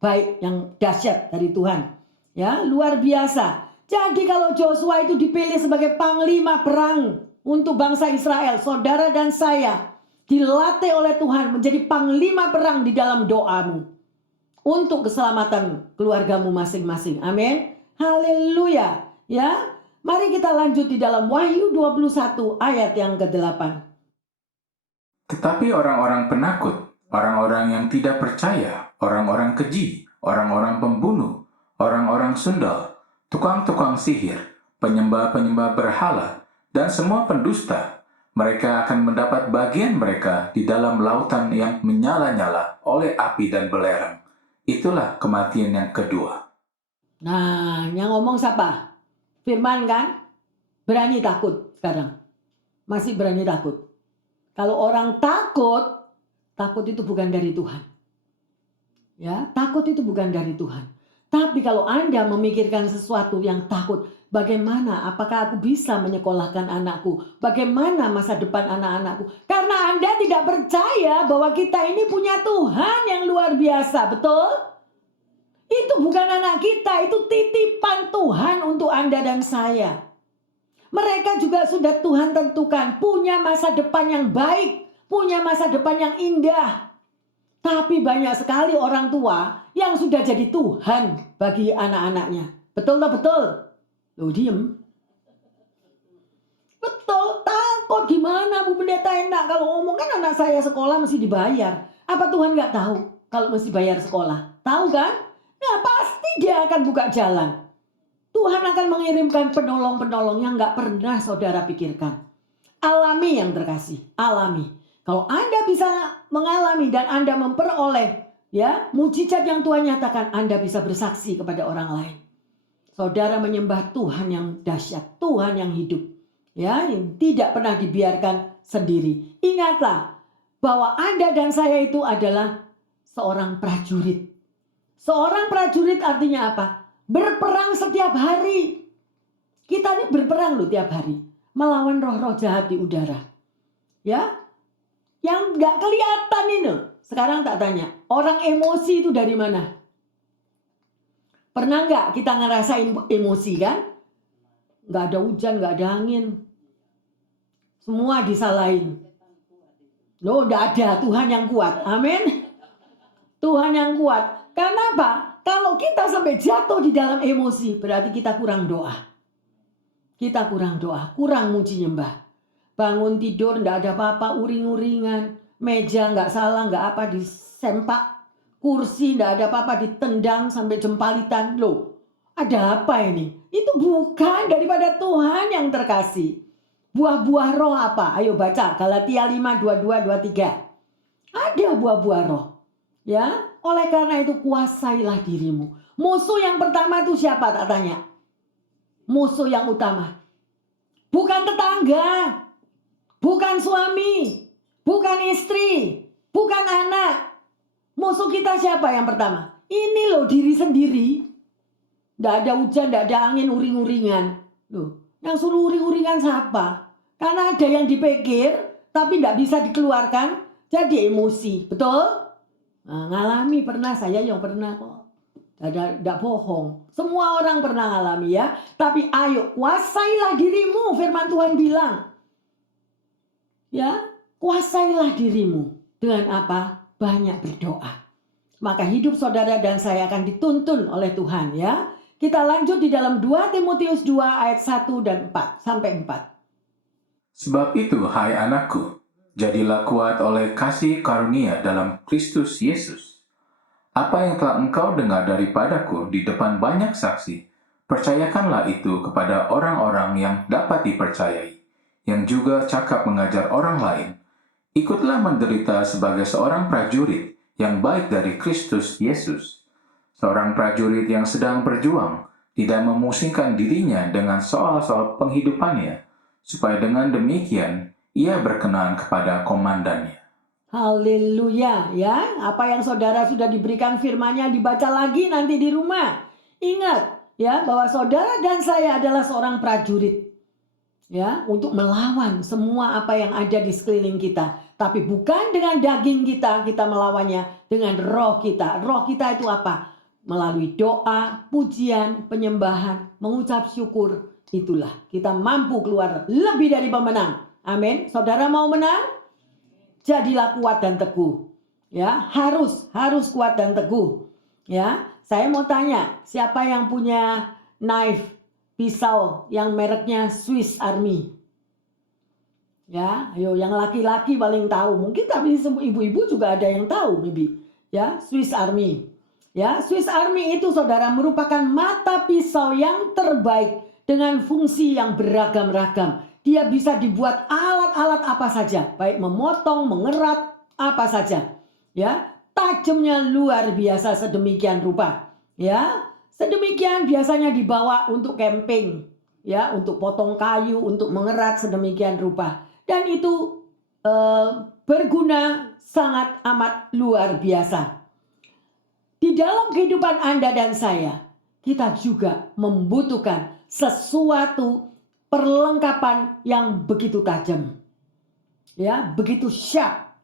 baik, yang dahsyat dari Tuhan. Ya, luar biasa. Jadi kalau Joshua itu dipilih sebagai panglima perang untuk bangsa Israel, saudara dan saya dilatih oleh Tuhan menjadi panglima perang di dalam doamu untuk keselamatan keluargamu masing-masing. Amin. Haleluya. Ya, mari kita lanjut di dalam Wahyu 21 ayat yang ke-8. Tetapi orang-orang penakut, orang-orang yang tidak percaya, orang-orang keji, orang-orang pembunuh, orang-orang sundal, tukang-tukang sihir, penyembah-penyembah berhala, dan semua pendusta, mereka akan mendapat bagian mereka di dalam lautan yang menyala-nyala oleh api dan belerang. Itulah kematian yang kedua. Nah, yang ngomong siapa? Firman kan? Berani takut sekarang. Masih berani takut. Kalau orang takut, takut itu bukan dari Tuhan. Ya, takut itu bukan dari Tuhan. Tapi kalau Anda memikirkan sesuatu yang takut, bagaimana apakah aku bisa menyekolahkan anakku? Bagaimana masa depan anak-anakku? Karena Anda tidak percaya bahwa kita ini punya Tuhan yang luar biasa, betul? Itu bukan anak kita, itu titipan Tuhan untuk Anda dan saya. Mereka juga sudah Tuhan tentukan punya masa depan yang baik, punya masa depan yang indah. Tapi banyak sekali orang tua yang sudah jadi Tuhan bagi anak-anaknya. Betul tak betul? Loh diem. Betul, takut gimana Bu Pendeta enak kalau ngomong kan anak saya sekolah mesti dibayar. Apa Tuhan nggak tahu kalau mesti bayar sekolah? Tahu kan? Nah pasti dia akan buka jalan. Tuhan akan mengirimkan penolong-penolong yang nggak pernah saudara pikirkan. Alami yang terkasih, alami. Kalau Anda bisa mengalami dan Anda memperoleh ya mujizat yang Tuhan nyatakan, Anda bisa bersaksi kepada orang lain. Saudara menyembah Tuhan yang dahsyat, Tuhan yang hidup, ya, yang tidak pernah dibiarkan sendiri. Ingatlah bahwa Anda dan saya itu adalah seorang prajurit. Seorang prajurit artinya apa? Berperang setiap hari. Kita ini berperang loh tiap hari melawan roh-roh jahat di udara. Ya, yang nggak kelihatan ini. Sekarang tak tanya, orang emosi itu dari mana? Pernah nggak kita ngerasain emosi kan? Nggak ada hujan, nggak ada angin. Semua disalahin. Loh, nggak ada Tuhan yang kuat. Amin. Tuhan yang kuat. Karena apa? Kalau kita sampai jatuh di dalam emosi, berarti kita kurang doa. Kita kurang doa, kurang muji nyembah. Bangun tidur nggak ada apa-apa, uring-uringan. Meja nggak salah, nggak apa disempak. Kursi nggak ada apa-apa, ditendang sampai jempalitan. Loh, ada apa ini? Itu bukan daripada Tuhan yang terkasih. Buah-buah roh apa? Ayo baca Galatia 5, 22, 23. Ada buah-buah roh. Ya, oleh karena itu kuasailah dirimu. Musuh yang pertama itu siapa tak tanya? Musuh yang utama. Bukan tetangga. Bukan suami. Bukan istri. Bukan anak. Musuh kita siapa yang pertama? Ini loh diri sendiri. Nggak ada hujan, nggak ada angin, uring-uringan. Loh, yang suruh uring-uringan siapa? Karena ada yang dipikir, tapi nggak bisa dikeluarkan, jadi emosi. Betul? Nah, ngalami pernah, saya yang pernah kok. Tidak bohong. Semua orang pernah ngalami ya. Tapi ayo, kuasailah dirimu, firman Tuhan bilang. Ya, kuasailah dirimu. Dengan apa? Banyak berdoa. Maka hidup saudara dan saya akan dituntun oleh Tuhan ya. Kita lanjut di dalam 2 Timotius 2 ayat 1 dan 4 sampai 4. Sebab itu, hai anakku, jadilah kuat oleh kasih karunia dalam Kristus Yesus. Apa yang telah engkau dengar daripadaku di depan banyak saksi, percayakanlah itu kepada orang-orang yang dapat dipercayai, yang juga cakap mengajar orang lain. Ikutlah menderita sebagai seorang prajurit yang baik dari Kristus Yesus. Seorang prajurit yang sedang berjuang, tidak memusingkan dirinya dengan soal-soal penghidupannya, supaya dengan demikian ia berkenan kepada komandannya. Haleluya ya. Apa yang saudara sudah diberikan firman-Nya dibaca lagi nanti di rumah. Ingat ya bahwa saudara dan saya adalah seorang prajurit. Ya, untuk melawan semua apa yang ada di sekeliling kita. Tapi bukan dengan daging kita melawannya, dengan roh kita. Roh kita itu apa? Melalui doa, pujian, penyembahan, mengucap syukur. Itulah kita mampu keluar lebih dari pemenang. Amin. Saudara mau menang? Jadilah kuat dan teguh. Ya, harus kuat dan teguh. Ya, saya mau tanya, siapa yang punya knife, pisau yang mereknya Swiss Army? Ya, ayo yang laki-laki paling tahu. Mungkin tapi ibu-ibu juga ada yang tahu, maybe. Ya, Swiss Army. Ya, Swiss Army itu saudara merupakan mata pisau yang terbaik dengan fungsi yang beragam-ragam. Dia bisa dibuat alat-alat apa saja, baik memotong, mengerat, apa saja. Ya, tajamnya luar biasa sedemikian rupa. Ya, sedemikian biasanya dibawa untuk camping, ya, untuk potong kayu, untuk mengerat sedemikian rupa. Dan itu berguna sangat amat luar biasa. di dalam kehidupan Anda dan saya, kita juga membutuhkan sesuatu perlengkapan yang begitu tajam. Ya, begitu sharp.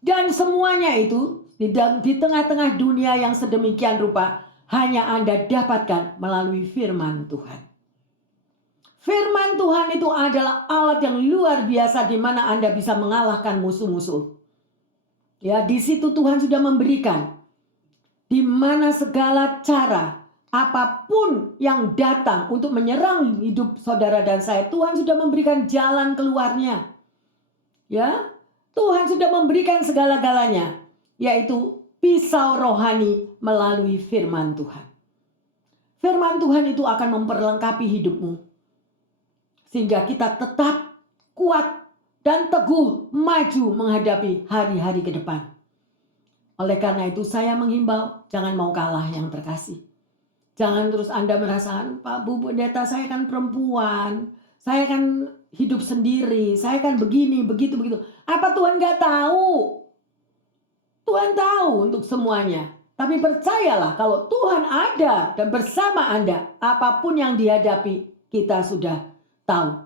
Dan semuanya itu di tengah-tengah dunia yang sedemikian rupa hanya Anda dapatkan melalui firman Tuhan. Firman Tuhan itu adalah alat yang luar biasa di mana Anda bisa mengalahkan musuh-musuh. Ya, di situ Tuhan sudah memberikan di mana segala cara apapun yang datang untuk menyerang hidup saudara dan saya, Tuhan sudah memberikan jalan keluarnya. Ya, Tuhan sudah memberikan segala-galanya, yaitu pisau rohani melalui firman Tuhan. Firman Tuhan itu akan memperlengkapi hidupmu, sehingga kita tetap kuat dan teguh maju menghadapi hari-hari ke depan. Oleh karena itu saya menghimbau, jangan mau kalah yang terkasih. Jangan terus Anda merasa, Pak Bu Pendeta saya kan perempuan, saya kan hidup sendiri, saya kan begini, begitu. Apa Tuhan gak tahu? Tuhan tahu untuk semuanya. Tapi percayalah kalau Tuhan ada dan bersama Anda, apapun yang dihadapi kita sudah tahu.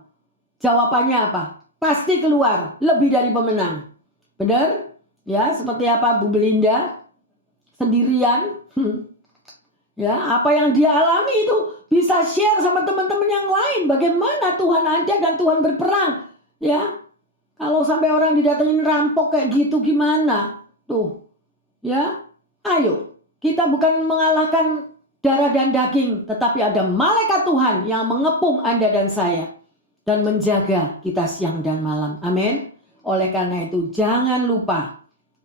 Jawabannya apa? Pasti keluar lebih dari pemenang. Benar? Ya, seperti apa Bu Belinda sendirian. Ya, apa yang dia alami itu bisa share sama teman-teman yang lain. Bagaimana Tuhan ada dan Tuhan berperang. Ya, kalau sampai orang didatengin rampok kayak gitu gimana? Tuh, ya, ayo. Kita bukan mengalahkan darah dan daging, tetapi ada malaikat Tuhan yang mengepung Anda dan saya dan menjaga kita siang dan malam. Amin. Oleh karena itu, jangan lupa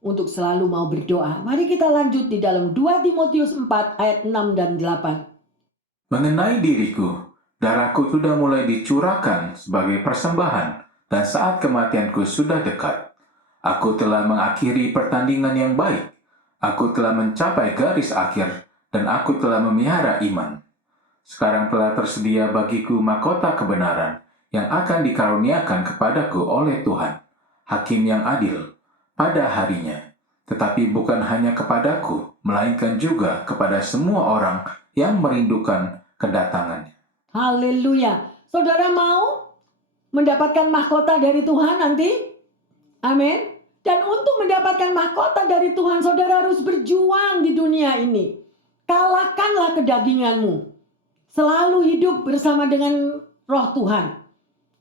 untuk selalu mau berdoa. Mari kita lanjut di dalam 2 Timotius 4 ayat 6 dan 8. Mengenai diriku, darahku sudah mulai dicurahkan sebagai persembahan, dan saat kematianku sudah dekat. Aku telah mengakhiri pertandingan yang baik. Aku telah mencapai garis akhir, dan aku telah memelihara iman. Sekarang telah tersedia bagiku mahkota kebenaran yang akan dikaruniakan kepadaku oleh Tuhan, Hakim yang adil, pada harinya, tetapi bukan hanya kepadaku, melainkan juga kepada semua orang yang merindukan kedatangannya. Haleluya. Saudara mau mendapatkan mahkota dari Tuhan nanti? Amin. Dan untuk mendapatkan mahkota dari Tuhan, saudara harus berjuang di dunia ini. Kalahkanlah kedaginganmu. Selalu hidup bersama dengan roh Tuhan.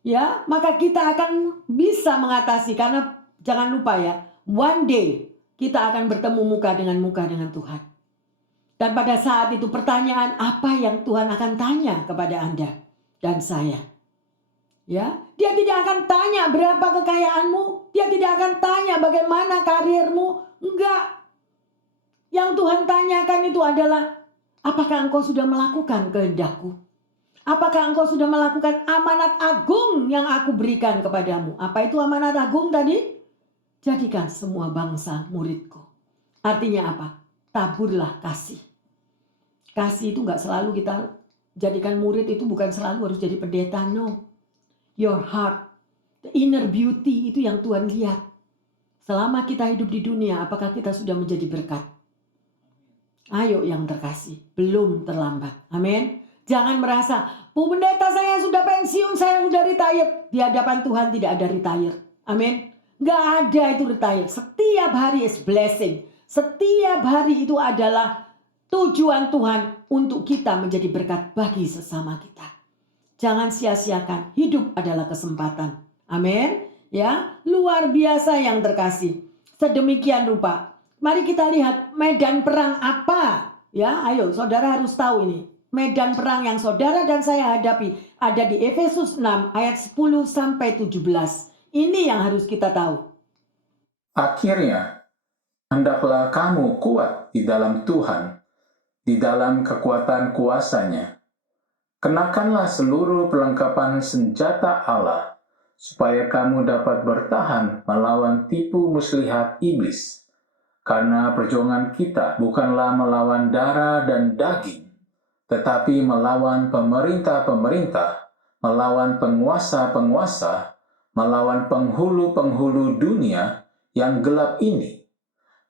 Ya, maka kita akan bisa mengatasi, karena jangan lupa ya, one day kita akan bertemu muka dengan Tuhan. Dan pada saat itu pertanyaan apa yang Tuhan akan tanya kepada Anda dan saya. Ya, dia tidak akan tanya berapa kekayaanmu, dia tidak akan tanya bagaimana karirmu, enggak. Yang Tuhan tanyakan itu adalah, apakah engkau sudah melakukan kehendakku? Apakah engkau sudah melakukan amanat agung yang aku berikan kepadamu? Apa itu amanat agung tadi? Jadikan semua bangsa muridku. Artinya apa? Taburlah kasih. Kasih itu gak selalu kita jadikan murid, itu bukan selalu harus jadi pendeta. No. Your heart, the inner beauty, itu yang Tuhan lihat. Selama kita hidup di dunia, apakah kita sudah menjadi berkat? Ayo yang terkasih, belum terlambat. Amin. Jangan merasa, Bu Pendeta saya sudah pensiun, saya sudah retire. Di hadapan Tuhan tidak ada retire. Amin. Gak ada itu retire. Setiap hari is blessing. Setiap hari itu adalah tujuan Tuhan untuk kita menjadi berkat bagi sesama kita. Jangan sia-siakan. Hidup adalah kesempatan. Amin. Ya, luar biasa yang terkasih. Sedemikian rupa. Mari kita lihat medan perang apa. Ya, ayo saudara harus tahu ini. Medan perang yang saudara dan saya hadapi ada di Efesus 6 ayat 10 sampai 17. Ini yang harus kita tahu. Akhirnya, hendaklah kamu kuat di dalam Tuhan, di dalam kekuatan kuasa-Nya. Kenakanlah seluruh perlengkapan senjata Allah, supaya kamu dapat bertahan melawan tipu muslihat iblis. Karena perjuangan kita bukanlah melawan darah dan daging, tetapi melawan pemerintah-pemerintah, melawan penguasa-penguasa, melawan penghulu-penghulu dunia yang gelap ini,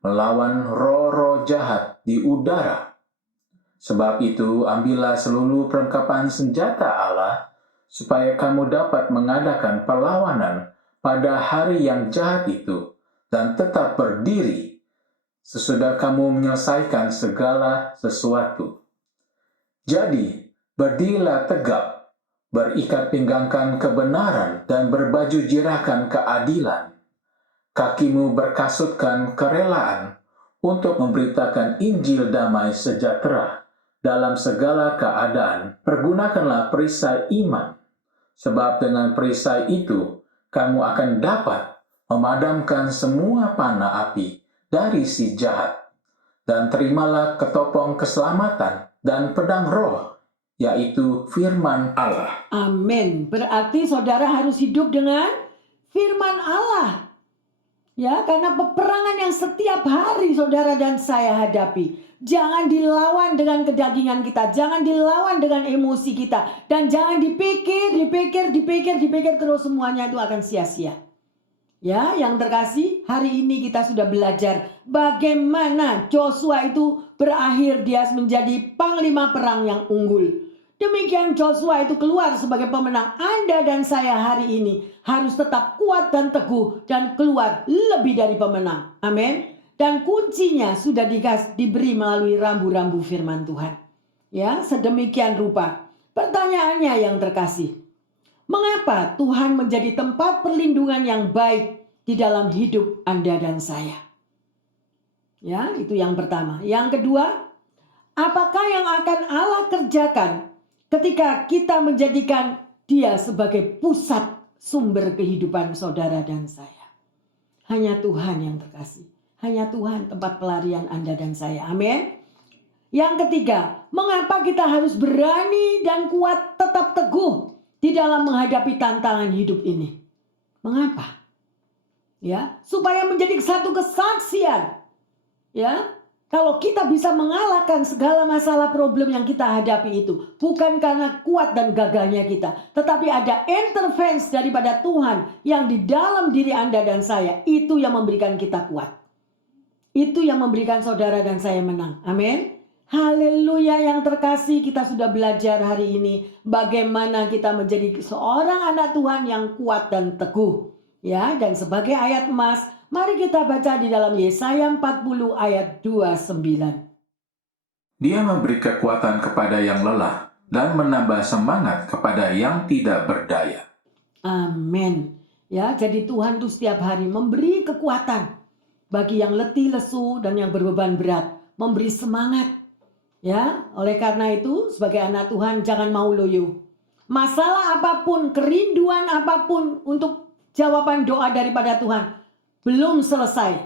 melawan roh-roh jahat di udara. Sebab itu, ambillah seluruh perlengkapan senjata Allah, supaya kamu dapat mengadakan perlawanan pada hari yang jahat itu, dan tetap berdiri sesudah kamu menyelesaikan segala sesuatu. Jadi, berdirilah tegap, berikat pinggangkan kebenaran, dan berbaju jirakan keadilan. Kakimu berkasutkan kerelaan untuk memberitakan Injil damai sejahtera dalam segala keadaan. Pergunakanlah perisai iman, sebab dengan perisai itu kamu akan dapat memadamkan semua panah api dari si jahat. Dan terimalah ketopong keselamatan dan pedang roh, yaitu firman Allah. Amin. Berarti saudara harus hidup dengan firman Allah. Ya, karena peperangan yang setiap hari saudara dan saya hadapi. Jangan dilawan dengan kedagingan kita. Jangan dilawan dengan emosi kita. Dan jangan dipikir terus semuanya itu akan sia-sia. Ya, yang terkasih, hari ini kita sudah belajar bagaimana Joshua itu berakhir dia menjadi panglima perang yang unggul. Demikian Joshua itu keluar sebagai pemenang. Anda dan saya hari ini harus tetap kuat dan teguh dan keluar lebih dari pemenang. Amin. Dan kuncinya sudah diberi melalui rambu-rambu firman Tuhan. Ya, sedemikian rupa. Pertanyaannya yang terkasih, mengapa Tuhan menjadi tempat perlindungan yang baik di dalam hidup Anda dan saya? Ya, itu yang pertama. Yang kedua, apakah yang akan Allah kerjakan ketika kita menjadikan Dia sebagai pusat sumber kehidupan saudara dan saya? Hanya Tuhan yang terkasih. Hanya Tuhan tempat pelarian Anda dan saya. Amin. Yang ketiga, mengapa kita harus berani dan kuat tetap teguh di dalam menghadapi tantangan hidup ini? Mengapa? Ya, supaya menjadi satu kesaksian. Ya, kalau kita bisa mengalahkan segala masalah problem yang kita hadapi itu, bukan karena kuat dan gagahnya kita, tetapi ada intervensi daripada Tuhan yang di dalam diri Anda dan saya, itu yang memberikan kita kuat. Itu yang memberikan saudara dan saya menang. Amin. Haleluya yang terkasih, kita sudah belajar hari ini bagaimana kita menjadi seorang anak Tuhan yang kuat dan teguh. Ya, dan sebagai ayat emas, mari kita baca di dalam Yesaya 40 ayat 29. Dia memberi kekuatan kepada yang lelah dan menambah semangat kepada yang tidak berdaya. Amin. Ya, jadi Tuhan tuh setiap hari memberi kekuatan bagi yang letih, lesu, dan yang berbeban berat. Memberi semangat. Ya, oleh karena itu sebagai anak Tuhan jangan mau loyo. Masalah apapun, kerinduan apapun untuk jawaban doa daripada Tuhan belum selesai.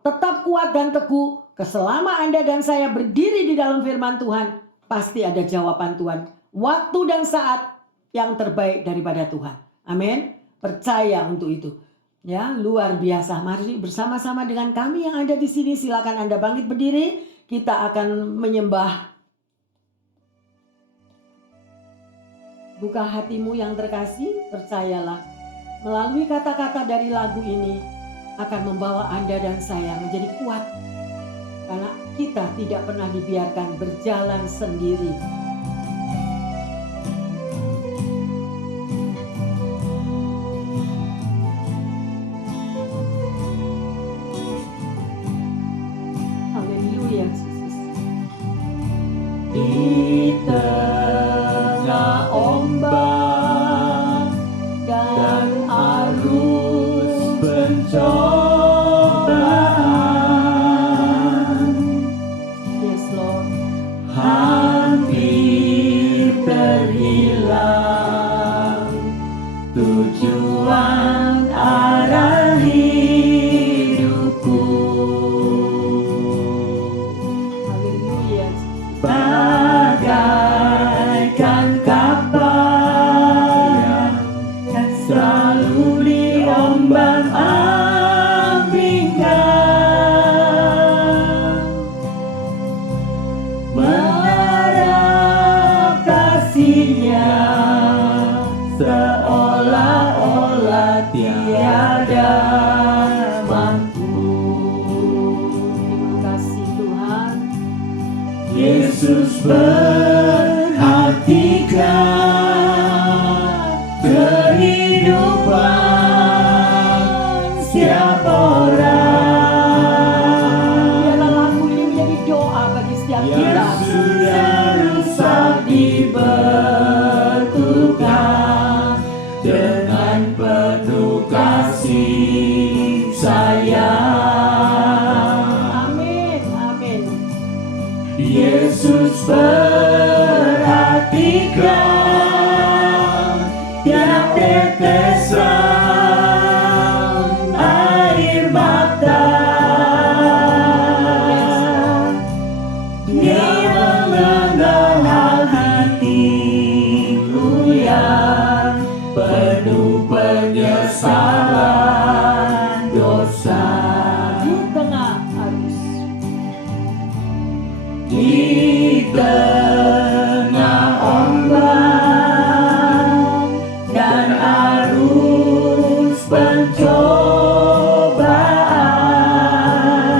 Tetap kuat dan teguh. Selama Anda dan saya berdiri di dalam firman Tuhan, pasti ada jawaban Tuhan. Waktu dan saat yang terbaik daripada Tuhan. Amin. Percaya untuk itu. Ya, luar biasa. Mari bersama-sama dengan kami yang ada di sini, silakan Anda bangkit berdiri. Kita akan menyembah. Buka hatimu yang terkasih, percayalah. Melalui kata-kata dari lagu ini akan membawa Anda dan saya menjadi kuat. Karena kita tidak pernah dibiarkan berjalan sendiri. Haleluya, Yesus. Di tengah ombak dan arus pencobaan, yes Lord, hati Yesus perhatikan kehidupan setiap orang. Biarlah lagu ini menjadi doa bagi setiap kita. Yang sudah rusak dibetulkan dengan penuh kasih sayang. Amin, amin. Yesus perhatikan tiap tetesan air mata. Dia mengenal hatiku yang penuh penyesalan dosa. Di tengah arus. Di tengah ombak dan arus pencobaan.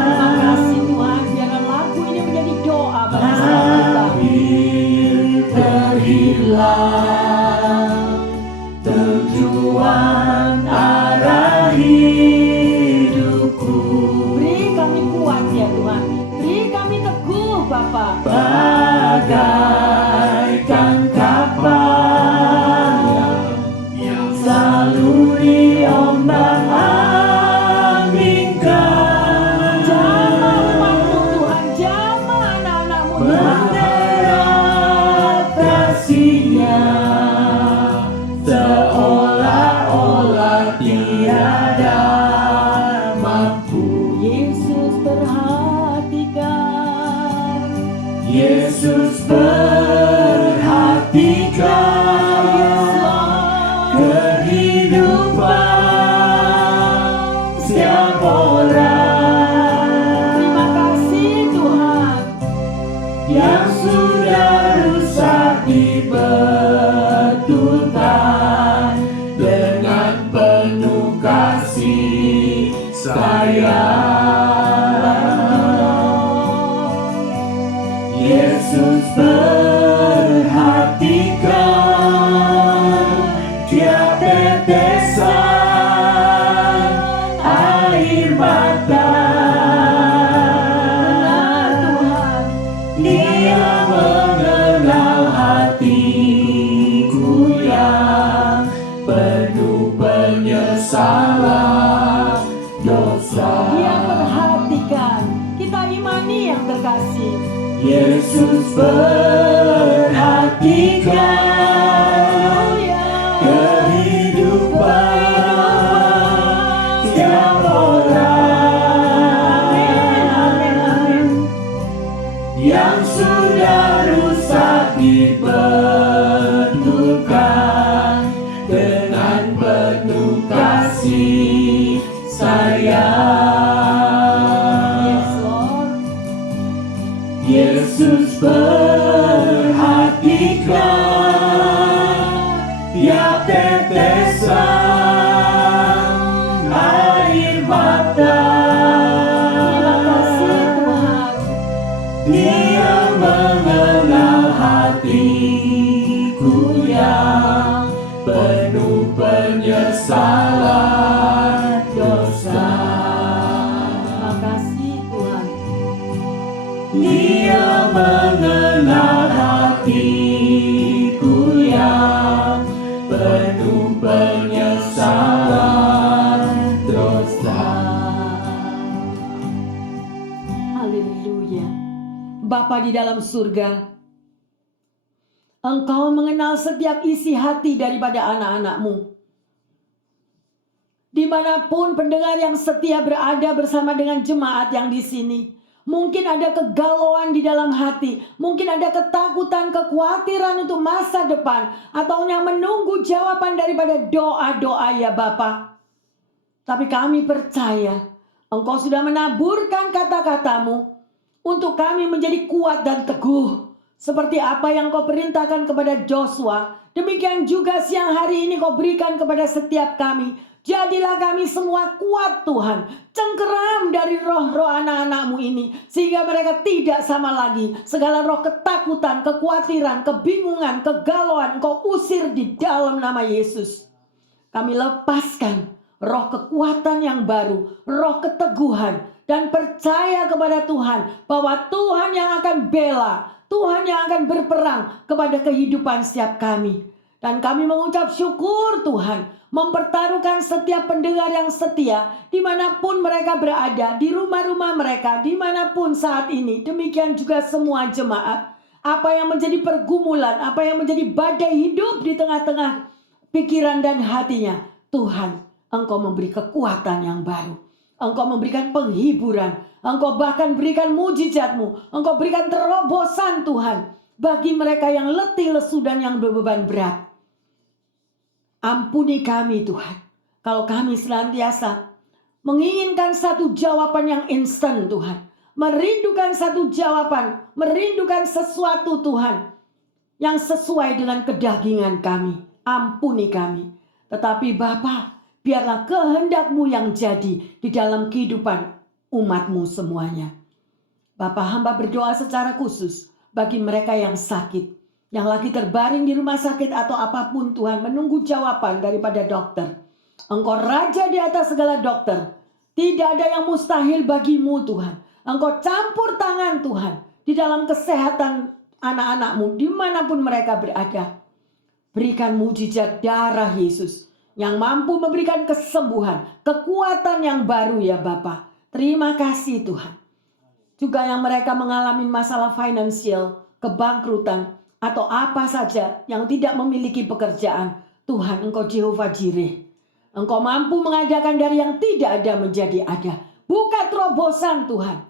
Terima kasih Tuhan, biarlah lagu ini menjadi doa bagi setiap kita. Hampir terhilang tujuan arah hidupku. Beri kami kuat ya Tuhan, beri kami teguh Bapa. Bagaikan kapal yang selalu diombang-ambingkan, Jamah umatmu Tuhan, jamah anak-anakmu Tuhan. mengerat kasih-Nya seolah-olah tiada mampu. Yesus perhatikan. Yesus perhatikan kehidupan setiap orang Terima kasih Tuhan. yang sudah rusak dibetulkan dengan penuh kasih sayang. Yesus perhatikan tiap tetesan air mata. Benar Tuhan. Dia mengenal hatiku yang penuh penyesalan dosa. Dia perhatikan. Kita imani yang terkasih. Yesus perhatikan kehidupan setiap orang yang sudah rusak dibetulkan dengan penuh kasih sayang. Yes Lord. Yesus perhatikan tiap tetesan air mata. Terima kasih Tuhan. Dia mengenal hatiku yang penuh penyesalan dosa. Terima kasih Tuhan. Dia mengenal hatiku yang penuh penyesalan dosa. Haleluya. Bapa di dalam surga, Engkau mengenal setiap isi hati daripada anak-anak-Mu. Dimanapun pendengar yang setia berada bersama dengan jemaat yang di sini, mungkin ada kegalauan di dalam hati, mungkin ada ketakutan, kekhawatiran untuk masa depan, atau yang menunggu jawaban daripada doa-doa ya Bapa. Tapi kami percaya Engkau sudah menaburkan kata-katamu untuk kami menjadi kuat dan teguh Seperti apa yang kau perintahkan kepada Joshua, demikian juga siang hari ini kau berikan kepada setiap kami. Jadilah kami semua kuat Tuhan. Cengkeram dari roh-roh anak-anak-Mu ini. Sehingga mereka tidak sama lagi. Segala roh ketakutan, kekhawatiran, kebingungan, kegalauan Kau usir di dalam nama Yesus. Kami lepaskan roh kekuatan yang baru, roh keteguhan, dan percaya kepada Tuhan bahwa Tuhan yang akan bela, Tuhan yang akan berperang kepada kehidupan setiap kami. Dan kami mengucap syukur Tuhan, mempertaruhkan setiap pendengar yang setia, dimanapun mereka berada, di rumah-rumah mereka, dimanapun saat ini. Demikian juga semua jemaat. Apa yang menjadi pergumulan, apa yang menjadi badai hidup di tengah-tengah pikiran dan hatinya, Tuhan, Engkau memberi kekuatan yang baru. Engkau memberikan penghiburan. Engkau bahkan berikan mujizat-Mu. Engkau berikan terobosan Tuhan bagi mereka yang letih, lesu, dan yang berbeban berat. Ampuni kami Tuhan, kalau kami senantiasa menginginkan satu jawaban yang instan Tuhan. Merindukan satu jawaban, merindukan sesuatu Tuhan yang sesuai dengan kedagingan kami. Ampuni kami. Tetapi Bapa, biarlah kehendak-Mu yang jadi di dalam kehidupan umat-Mu semuanya. Bapa, hamba berdoa secara khusus bagi mereka yang sakit, yang lagi terbaring di rumah sakit atau apapun Tuhan, menunggu jawaban daripada dokter. Engkau raja di atas segala dokter. Tidak ada yang mustahil bagi-Mu Tuhan. Engkau campur tangan Tuhan di dalam kesehatan anak-anak-Mu dimanapun mereka berada. Berikan mujizat darah Yesus yang mampu memberikan kesembuhan, kekuatan yang baru ya Bapa. Terima kasih Tuhan. Juga yang mereka mengalami masalah finansial, kebangkrutan, atau apa saja yang tidak memiliki pekerjaan. Tuhan, Engkau Jehovah Jireh. Engkau mampu mengadakan dari yang tidak ada menjadi ada. Buka terobosan Tuhan.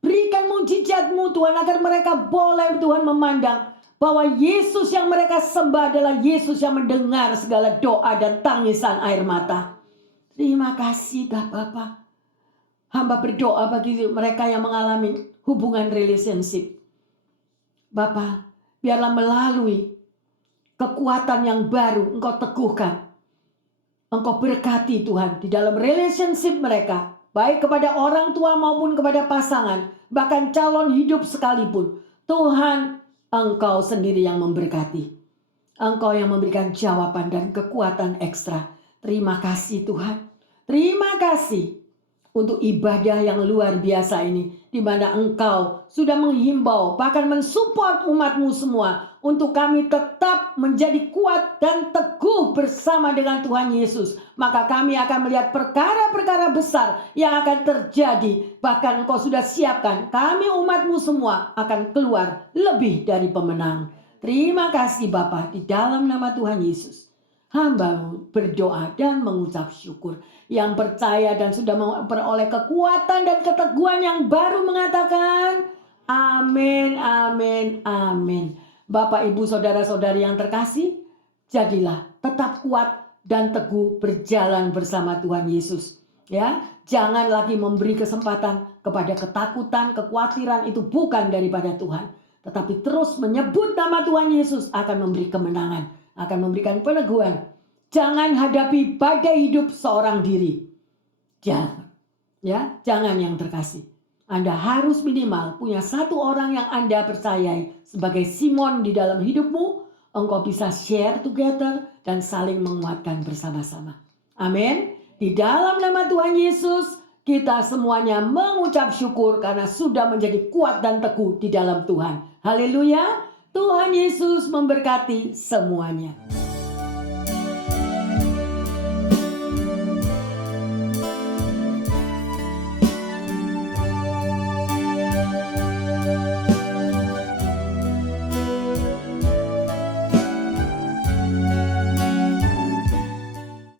Berikan mujizat-Mu Tuhan agar mereka boleh Tuhan memandang bahwa Yesus yang mereka sembah adalah Yesus yang mendengar segala doa dan tangisan air mata. Terima kasih Bapak. Hamba berdoa bagi mereka yang mengalami hubungan relationship. Bapak, biarlah melalui kekuatan yang baru Engkau teguhkan. Engkau berkati Tuhan di dalam relationship mereka. Baik kepada orang tua maupun kepada pasangan. Bahkan calon hidup sekalipun. Tuhan, Engkau sendiri yang memberkati. Engkau yang memberikan jawaban dan kekuatan ekstra. Terima kasih Tuhan. Terima kasih untuk ibadah yang luar biasa ini, di mana Engkau sudah menghimbau, bahkan mensupport umat-Mu semua, untuk kami tetap menjadi kuat dan teguh bersama dengan Tuhan Yesus. Maka kami akan melihat perkara-perkara besar yang akan terjadi. Bahkan Engkau sudah siapkan, kami umat-Mu semua akan keluar lebih dari pemenang. Terima kasih Bapa, di dalam nama Tuhan Yesus. Hamba berdoa dan mengucap syukur. Yang percaya dan sudah memperoleh kekuatan dan keteguhan yang baru mengatakan amin, amin, amin. Bapak, Ibu, Saudara-saudari yang terkasih, jadilah tetap kuat dan teguh berjalan bersama Tuhan Yesus. Ya, jangan lagi memberi kesempatan kepada ketakutan, kekhawatiran, itu bukan daripada Tuhan. Tetapi terus menyebut nama Tuhan Yesus akan memberi kemenangan, akan memberikan peneguhan. Jangan hadapi badai hidup seorang diri. Jangan. Ya, jangan yang terkasih. Anda harus minimal punya satu orang yang Anda percayai sebagai Simon di dalam hidupmu. Engkau bisa share together dan saling menguatkan bersama-sama. Amin. Di dalam nama Tuhan Yesus, kita semuanya mengucap syukur karena sudah menjadi kuat dan teguh di dalam Tuhan. Haleluya. Tuhan Yesus memberkati semuanya.